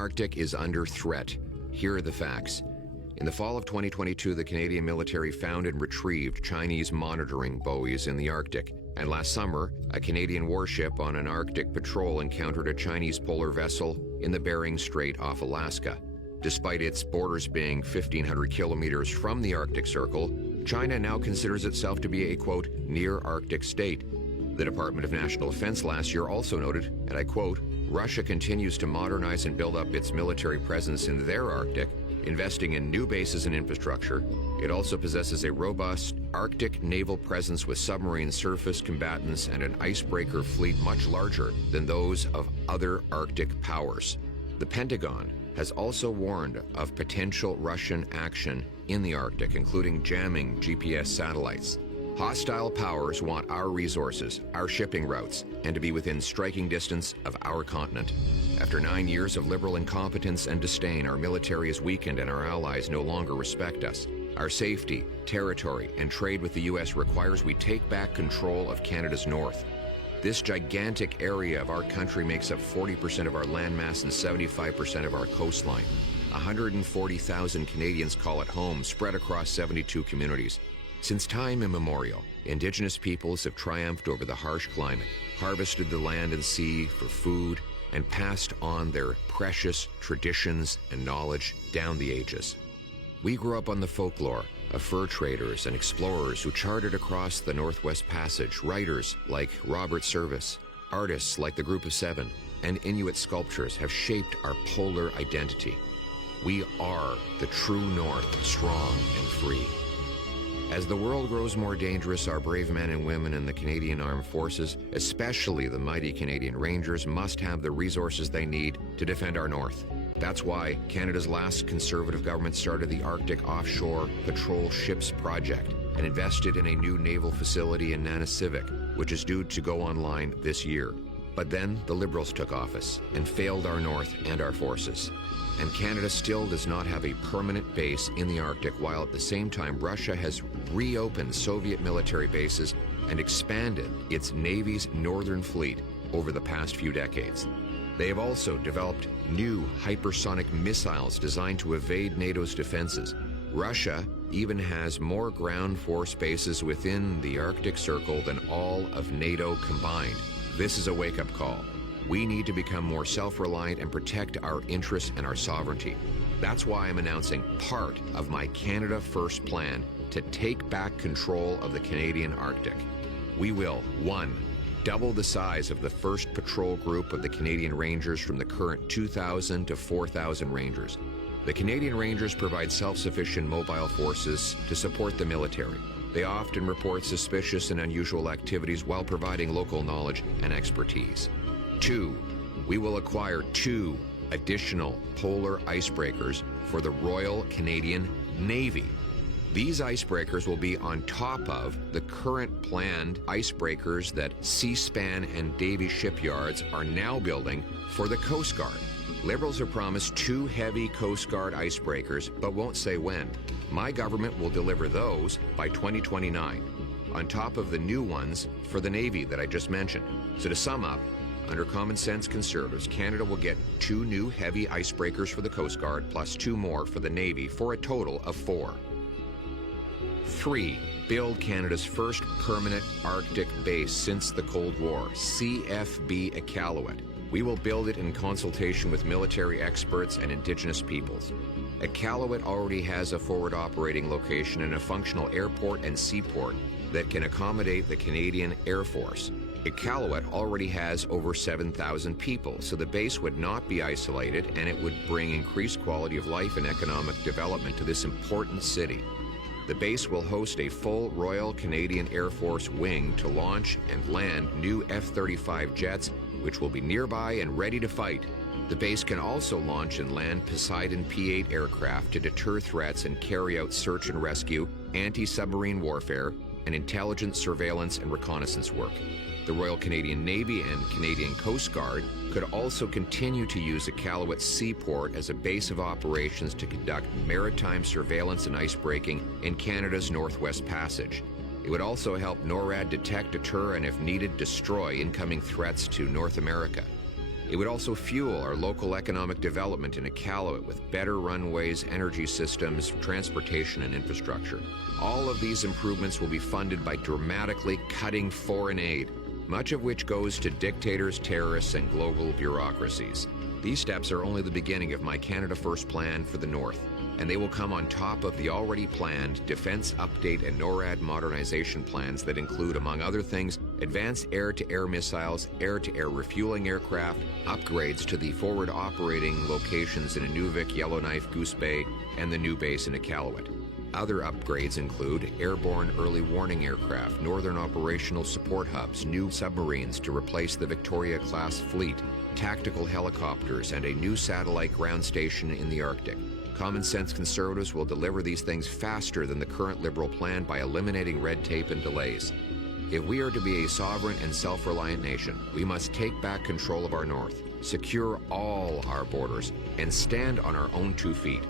Arctic is under threat. Here are the facts. In the fall of 2022, the Canadian military found and retrieved Chinese monitoring buoys in the Arctic. And last summer, a Canadian warship on an Arctic patrol encountered a Chinese polar vessel in the Bering Strait off Alaska. Despite its borders being 1,500 kilometers from the Arctic Circle, China now considers itself to be a, quote, near Arctic state. The Department of National Defense last year also noted, and I quote, Russia continues to modernize and build up its military presence in their Arctic, investing in new bases and infrastructure. It also possesses a robust Arctic naval presence with submarine surface combatants and an icebreaker fleet much larger than those of other Arctic powers. The Pentagon has also warned of potential Russian action in the Arctic, including jamming GPS satellites. Hostile powers want our resources, our shipping routes, and to be within striking distance of our continent. After 9 years of liberal incompetence and disdain, our military is weakened and our allies no longer respect us. Our safety, territory, and trade with the U.S. requires we take back control of Canada's north. This gigantic area of our country makes up 40% of our landmass and 75% of our coastline. 140,000 Canadians call it home, spread across 72 communities. Since time immemorial, Indigenous peoples have triumphed over the harsh climate, harvested the land and sea for food, and passed on their precious traditions and knowledge down the ages. We grew up on the folklore of fur traders and explorers who charted across the Northwest Passage, writers like Robert Service, artists like the Group of Seven, and Inuit sculptures have shaped our polar identity. We are the true North, strong and free. As the world grows more dangerous, our brave men and women in the Canadian Armed Forces, especially the mighty Canadian Rangers, must have the resources they need to defend our North. That's why Canada's last Conservative government started the Arctic Offshore Patrol Ships Project and invested in a new naval facility in Nanisivik, which is due to go online this year. But then the Liberals took office and failed our North and our forces. And Canada still does not have a permanent base in the Arctic, while at the same time Russia has reopened Soviet military bases and expanded its Navy's northern fleet over the past few decades. They have also developed new hypersonic missiles designed to evade NATO's defenses. Russia even has more ground force bases within the Arctic Circle than all of NATO combined. This is a wake-up call. We need to become more self-reliant and protect our interests and our sovereignty. That's why I'm announcing part of my Canada First plan to take back control of the Canadian Arctic. We will, 1, double the size of the first patrol group of the Canadian Rangers from the current 2,000 to 4,000 Rangers. The Canadian Rangers provide self-sufficient mobile forces to support the military. They often report suspicious and unusual activities while providing local knowledge and expertise. 2, we will acquire 2 additional polar icebreakers for the Royal Canadian Navy. These icebreakers will be on top of the current planned icebreakers that Seaspan and Davie shipyards are now building for the Coast Guard. Liberals have promised 2 heavy Coast Guard icebreakers, but won't say when. My government will deliver those by 2029, on top of the new ones for the Navy that I just mentioned. So to sum up, under common sense Conservatives, Canada will get 2 new heavy icebreakers for the Coast Guard, plus 2 more for the Navy, for a total of 4. 3, build Canada's first permanent Arctic base since the Cold War, CFB Iqaluit. We will build it in consultation with military experts and Indigenous peoples. Iqaluit already has a forward operating location and a functional airport and seaport that can accommodate the Canadian Air Force. Iqaluit already has over 7,000 people, so the base would not be isolated and it would bring increased quality of life and economic development to this important city. The base will host a full Royal Canadian Air Force wing to launch and land new F-35 jets, which will be nearby and ready to fight. The base can also launch and land Poseidon P-8 aircraft to deter threats and carry out search and rescue, anti-submarine warfare, and intelligence, surveillance, and reconnaissance work. The Royal Canadian Navy and Canadian Coast Guard could also continue to use Iqaluit Seaport as a base of operations to conduct maritime surveillance and icebreaking in Canada's Northwest Passage. It would also help NORAD detect, deter, and if needed, destroy incoming threats to North America. It would also fuel our local economic development in Iqaluit with better runways, energy systems, transportation, and infrastructure. All of these improvements will be funded by dramatically cutting foreign aid, much of which goes to dictators, terrorists, and global bureaucracies. These steps are only the beginning of my Canada First plan for the North, and they will come on top of the already planned Defence Update and NORAD modernization plans that include, among other things, advanced air-to-air missiles, air-to-air refueling aircraft, upgrades to the forward operating locations in Inuvik, Yellowknife, Goose Bay, and the new base in Iqaluit. Other upgrades include airborne early warning aircraft, northern operational support hubs, new submarines to replace the Victoria-class fleet, tactical helicopters, and a new satellite ground station in the Arctic. Common sense conservatives will deliver these things faster than the current Liberal plan by eliminating red tape and delays. If we are to be a sovereign and self-reliant nation, we must take back control of our North, secure all our borders, and stand on our own 2 feet.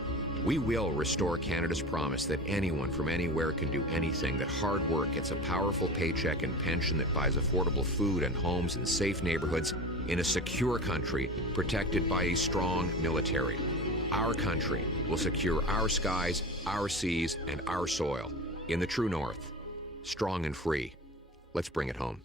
We will restore Canada's promise that anyone from anywhere can do anything, that hard work gets a powerful paycheck and pension that buys affordable food and homes in safe neighborhoods in a secure country protected by a strong military. Our country will secure our skies, our seas, and our soil in the true North, strong and free. Let's bring it home.